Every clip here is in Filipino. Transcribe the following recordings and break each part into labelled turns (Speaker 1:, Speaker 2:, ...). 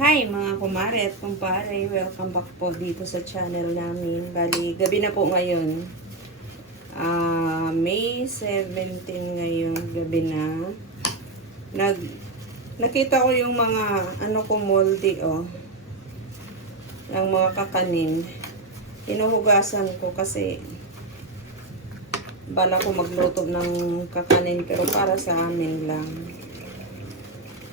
Speaker 1: Hi mga kumare at kumpare, welcome back po dito sa channel namin. Bali, gabi na po ngayon. Ah, May 17 ngayon, gabi na. Nag nakita ko yung mga ano ko moldy oh. Ng mga kakanin. Hinuhugasan ko kasi bala ko magluto ng kakanin pero para sa amin lang.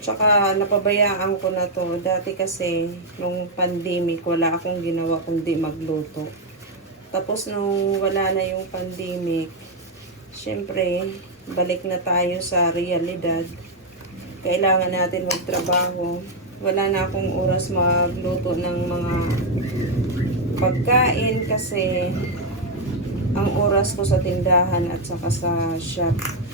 Speaker 1: Tsaka napabayaan ko na to. Dati kasi, nung pandemic, wala akong ginawa kundi magluto. Tapos nung wala na yung pandemic, syempre, balik na tayo sa realidad. Kailangan natin magtrabaho. Wala na akong oras magluto ng mga pagkain kasi ang oras ko sa tindahan at saka sa shop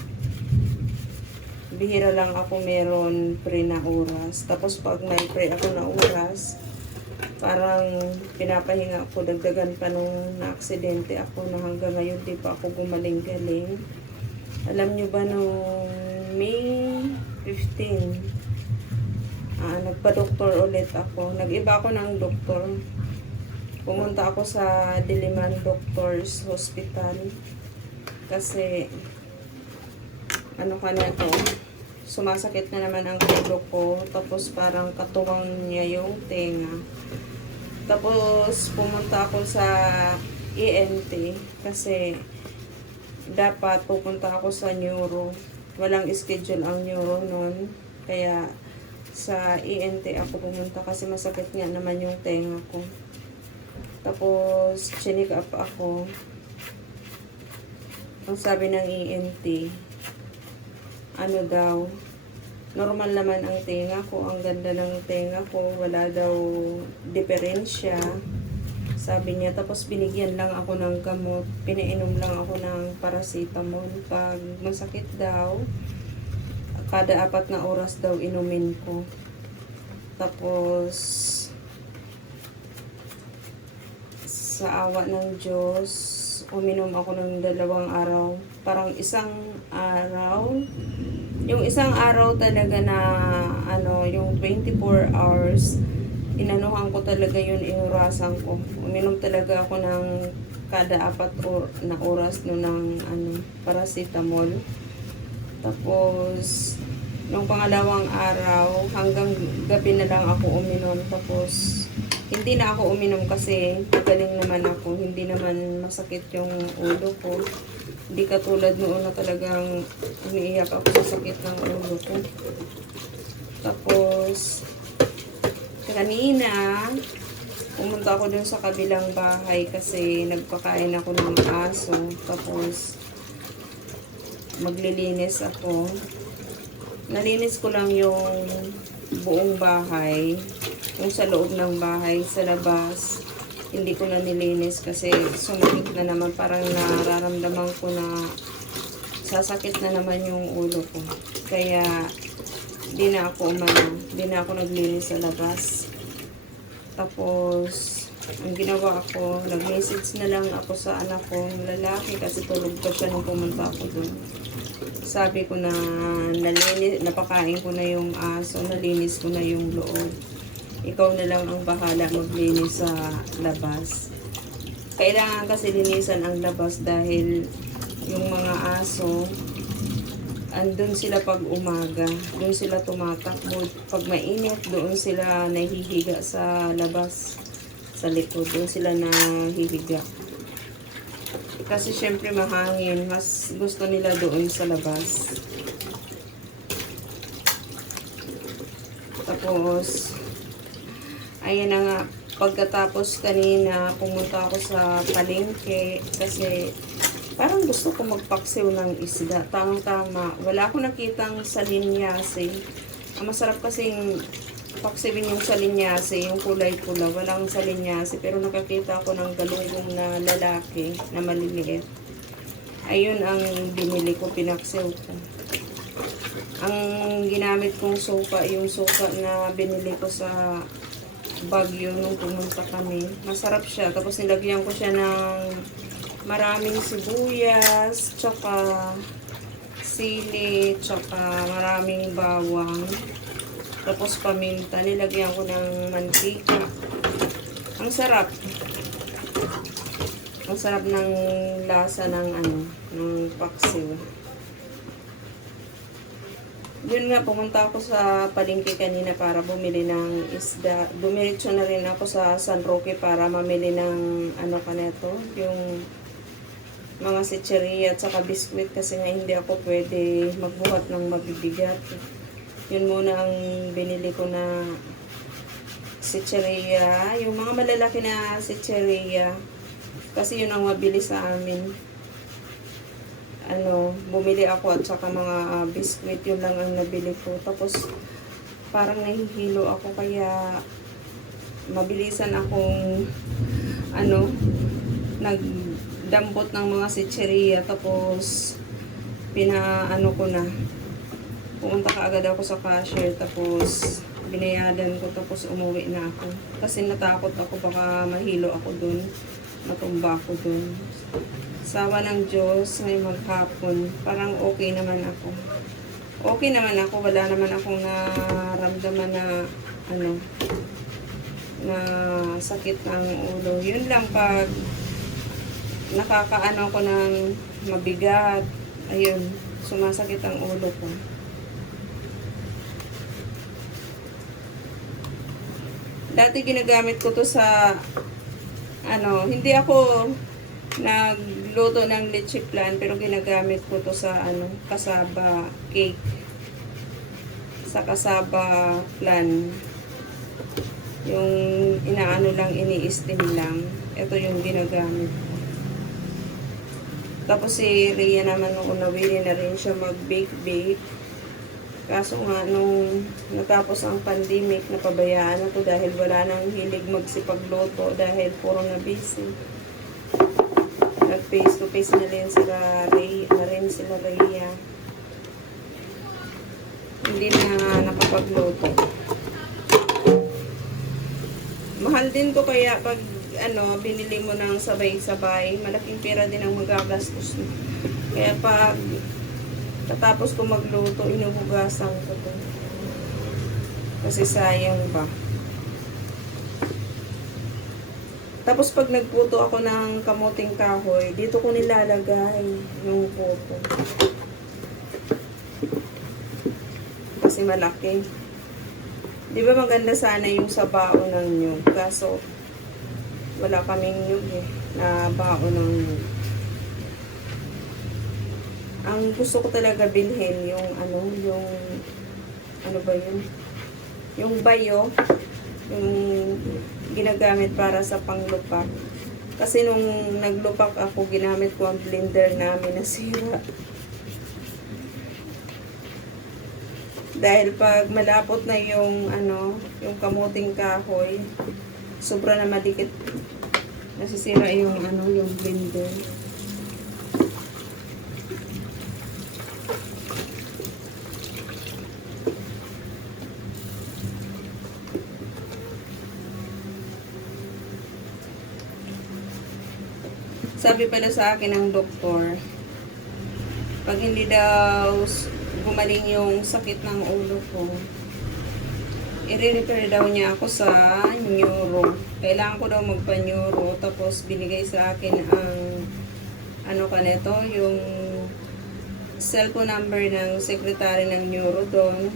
Speaker 1: bihira lang ako meron pre na oras. Tapos pag may pre ako na oras, parang pinapahinga ako, dagdagan pa nung na-aksidente ako na hanggang ngayon di pa ako gumaling-galing. Alam nyo ba nung May 15, ah, nagpa-doktor ulit ako. Nag-iba ako ng doktor. Pumunta ako sa Diliman Doctors Hospital kasi ano ka na to, sumasakit na naman ang ulo ko, tapos parang katuwang niya yung tenga. Tapos pumunta ako sa ENT kasi dapat pupunta ako sa neuro. Walang schedule ang neuro noon. Kaya sa ENT ako pumunta kasi masakit nga naman yung tenga ko. Tapos, chinik up ako. Ang sabi ng ENT, ano daw, normal naman ang tenga ko, ang ganda ng tenga ko, wala daw diferensya. Sabi niya, tapos binigyan lang ako ng gamot, pinainom lang ako ng paracetamol. Pag masakit daw, kada apat na oras daw inumin ko. Tapos, sa awa ng Diyos, uminom ako ng dalawang araw. Parang isang araw. Yung isang araw talaga na, ano, yung 24 hours, inanuhan ko talaga yun, inurasan ko. Uminom talaga ako ng kada apat or, na oras no ng ano, paracetamol. Tapos, nung pangalawang araw, hanggang gabi na lang ako uminom. Tapos, hindi na ako uminom kasi galing naman ako. Hindi naman masakit yung ulo ko. Hindi katulad noon na talagang umiiyak ako sa sakit ng ulo ko. Tapos, kanina, pumunta ako dun sa kabilang bahay kasi nagpakain ako ng aso. Tapos, maglilinis ako. Nalinis ko lang yung buong bahay. Yung sa loob ng bahay, sa labas. Hindi ko na nilinis kasi sumakit na naman. Parang nararamdaman ko na sasakit na naman yung ulo ko. Kaya, di na ako umano. Di na ako naglinis sa labas. Tapos, ang ginawa ko, nag-message na lang ako sa anak ko, lalaki, kasi tulog pa siya nung pumunta ako dun. Sabi ko na nalinis, napakain ko na yung aso, nalinis ko na yung loob. Ikaw na lang ang bahala maglinis sa labas. Kailangan kasi linisan ang labas dahil yung mga aso, andun sila pag umaga, doon sila tumatakbo. Pag mainit, doon sila nahihiga sa labas, sa likod, doon sila nahihiga. Kasi syempre mahangin, mas gusto nila doon sa labas. Tapos, ayan na nga, pagkatapos kanina, pumunta ako sa palengke kasi parang gusto ko magpaksiw ng isda. Tamang-tama. Wala akong nakitang salinyase. Ang masarap kasing paksiwin yung salinyase, yung kulay pula. Walang salinyase. Pero nakakita ako ng galunggong na lalaki na maliliit. Ayun ang binili ko, pinaksiw ko. Ang ginamit kong suka, yung suka na binili ko sa Baguio nung pumunta kami. Masarap siya. Tapos nilagyan ko siya ng maraming sibuyas, tsaka sili, tsaka maraming bawang. Tapos paminta, nilagyan ko ng mantika. Ang sarap. Ang sarap ng lasa ng ano, ng paksiw. Yun nga, pumunta ako sa palengke kanina para bumili ng isda. Bumiritso na rin ako sa San Roque para mamili ng ano kaneto, yung mga sitcheria at saka biskwit kasi nga hindi ako pwede magbuhat ng mabibigat. Yun muna ang binili ko na sitcheria. Yung mga malalaki na sitcheria. Kasi yun ang mabili sa amin. Ano, bumili ako at saka mga ah, biskwit. Yun lang ang nabili ko. Tapos, parang nahihilo ako kaya mabilisan akong ano, nagdampot ng mga sitcheria. Tapos, pinaano ko na. Pumunta ka agad ako sa cashier. Tapos, binayadan ko. Tapos, umuwi na ako. Kasi natakot ako baka mahilo ako dun. Matumba ako dun. Sawa ng Diyos, may maghapon. Parang okay naman ako. Okay naman ako. Wala naman akong naramdaman na ano na sakit ng ulo. Yun lang pag nakakaano ko ng mabigat. Ayun, sumasakit ang ulo ko. Dati ginagamit ko to sa ano, hindi ako nagluto ng leche plan pero ginagamit ko to sa ano, kasaba cake. Sa kasaba plan. Yung inaano lang, ini-steam lang. Ito yung ginagamit ko. Tapos si Rhea naman nung unawili na rin siya mag-bake-bake. Kaso nga, nung natapos ang pandemic, napabayaan ako dahil wala nang hilig magsipagluto dahil puro na busy. Nag-face to face na rin sila Ray, na rin sila Rhea. Hindi na nakapagluto. Mahal din ko kaya pag ano, binili mo ng sabay-sabay, malaking pera din ang magagastos mo. Kaya pag Tatapos ko magluto, inuhugasan ko to. Kasi sayang ba. Tapos pag nagputo ako ng kamuting kahoy, dito ko nilalagay yung puto. Kasi malaki. Di ba maganda sana yung sa baon ng nyug? Kaso, wala kaming nyug eh, na baon ng nyug ang gusto ko talaga bilhin yung ano, yung ano ba yun? Yung bayo, yung ginagamit para sa panglupak. Kasi nung naglupak ako, ginamit ko ang blender namin na sira. Dahil pag malapot na yung ano, yung kamuting kahoy, sobra na madikit. Nasisira yung ano, yung blender. Sabi pala sa akin ng doktor, pag hindi daw gumaling yung sakit ng ulo ko, i-refer daw niya ako sa neuro. Kailangan ko daw magpa-neuro. Tapos binigay sa akin ang ano ka nito, yung cellphone number ng secretary ng neuro doon.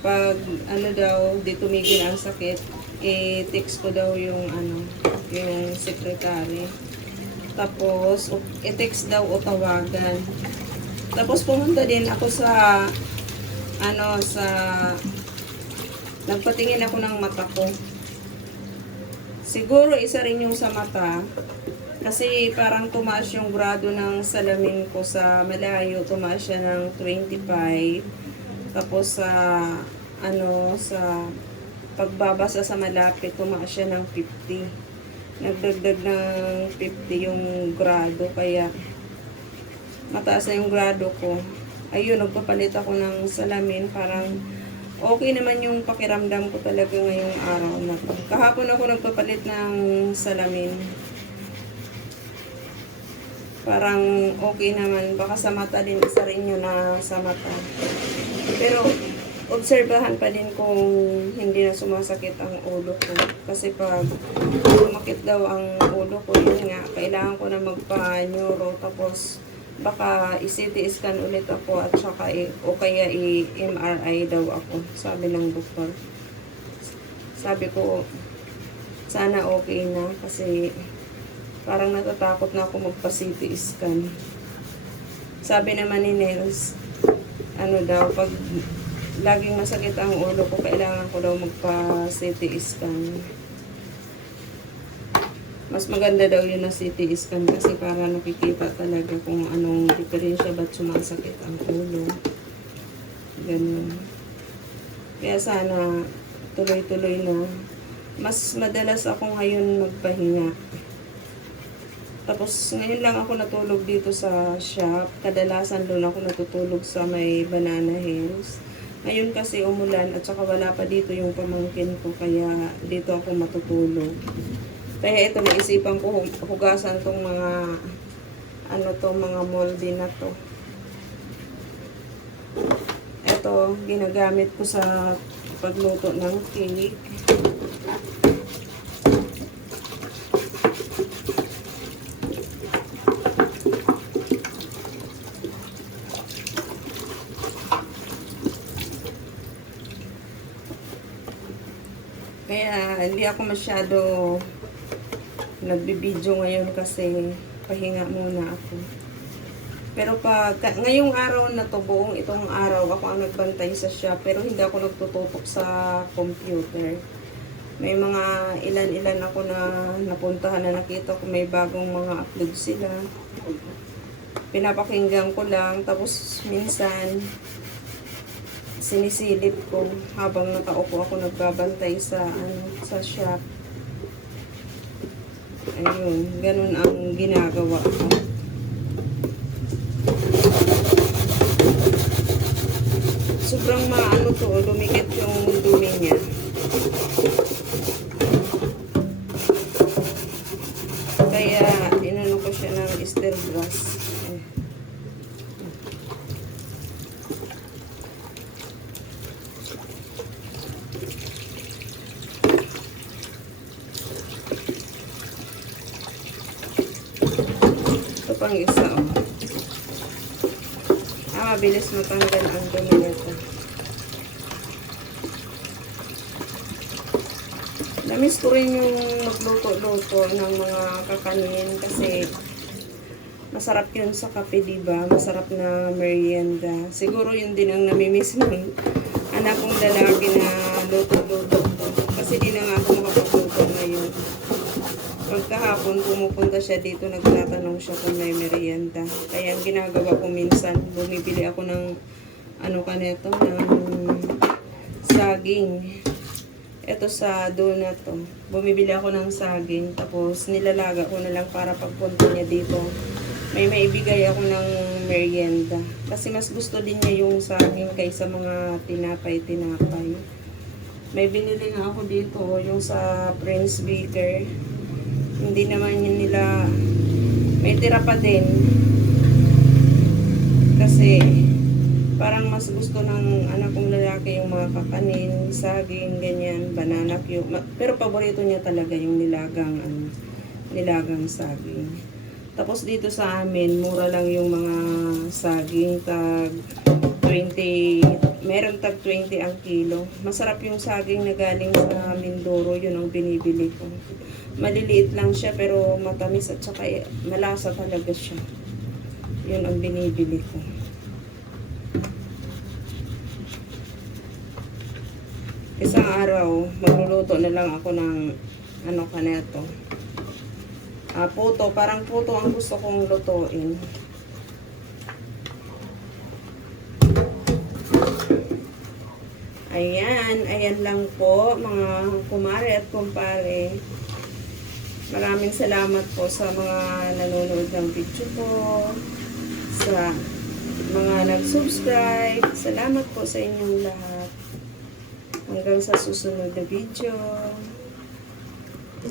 Speaker 1: Pag ano daw, di tumigil ang sakit, i-text ko daw yung ano, yung secretary. Tapos, i-text daw o tawagan. Tapos pumunta din ako sa ano sa nagpatingin ako ng mata ko. Siguro isa rin yung sa mata kasi parang tumaas yung grado ng salamin ko sa malayo, tumaas siya ng 25. Tapos sa ano sa pagbabasa sa malapit, tumaas siya ng 50 nagdagdag ng 50 yung grado kaya mataas na yung grado ko. Ayun nagpapalit ako ng salamin. Parang okay naman yung pakiramdam ko talaga ngayong araw na to. Kahapon ako nagpapalit ng salamin. Parang okay naman. Baka sa mata din isa rin yun na sa mata. Pero obserbahan pa din kung hindi na sumasakit ang ulo ko. Kasi pag sumakit daw ang ulo ko, yun nga, kailangan ko na magpa-neuro. Tapos, baka i-CT scan ulit ako at saka i- o kaya i-MRI daw ako, sabi ng doktor. Sabi ko, sana okay na kasi parang natatakot na ako magpa-CT scan. Sabi naman ni Nels, ano daw, pag laging masakit ang ulo ko, kailangan ko daw magpa-CT scan. Mas maganda daw yun ng CT scan kasi para nakikita talaga kung anong diferensya ba't sumasakit ang ulo. Ganun. Kaya sana tuloy-tuloy na. Mas madalas ako ngayon magpahinga. Tapos ngayon lang ako natulog dito sa shop. Kadalasan doon ako natutulog sa may Banana Hills. Ngayon kasi umulan at saka wala pa dito yung pamangkin ko kaya dito ako matutulog. Kaya ito naisipan ko hug- hugasan tong mga ano to mga moldy na to. Ito ginagamit ko sa pagluto ng cake. Kaya hindi ako masyado nagbibideo ngayon kasi pahinga muna ako. Pero pag ngayong araw na to, buong itong araw, ako ang nagbantay sa shop pero hindi ako nagtututok sa computer. May mga ilan-ilan ako na napuntahan na nakita ko may bagong mga upload sila. Pinapakinggan ko lang tapos minsan sinisilip ko habang nakaupo ako nagbabantay sa ano, sa shop. Ayun, ganun ang ginagawa ko. Sobrang maano to, lumikit yung dumi niya. Kaya, inano ko siya ng stir brush. Eh. Ito pang isa, oh. Ah, mabilis matanggal ang dumi nito. Namiss ko rin yung magluto-luto ng mga kakanin kasi masarap yun sa kape, diba? Masarap na merienda. Siguro yun din ang namimiss ng anak kong lalaki na luto-luto ko. Kasi di na nga ako makapagluto ngayon. Pagkahapon, pumupunta siya dito, nagtatanong siya kung may merienda. Kaya ang ginagawa ko minsan, bumibili ako ng, ano ka nito, ng saging. Ito sa donut to. Bumibili ako ng saging, tapos nilalaga ko na lang para pagpunta niya dito. May maibigay ako ng merienda. Kasi mas gusto din niya yung saging kaysa mga tinapay-tinapay. May binili nga ako dito, yung sa Prince Baker. Hindi naman yun nila, may tira pa din. Kasi, parang mas gusto ng anak kong lalaki yung mga kakanin, saging, ganyan, banana cube. Pero paborito niya talaga yung nilagang, ano, nilagang saging. Tapos dito sa amin, mura lang yung mga saging, tag 20, meron tag 20 ang kilo. Masarap yung saging na galing sa Mindoro, yun ang binibili ko. Maliliit lang siya pero matamis at saka eh, malasa talaga siya. Yun ang binibili ko. Isang araw, magluluto na lang ako ng ano ka neto. Ah, puto. Parang puto ang gusto kong lutuin. Ayan, ayan lang po mga kumare at kumpare. Maraming salamat po sa mga nanonood ng video ko, sa mga nag-subscribe. Salamat po sa inyong lahat. Hanggang sa susunod na video.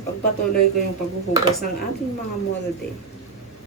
Speaker 1: Pagpatuloy ko yung paghuhugas ng ating mga molde.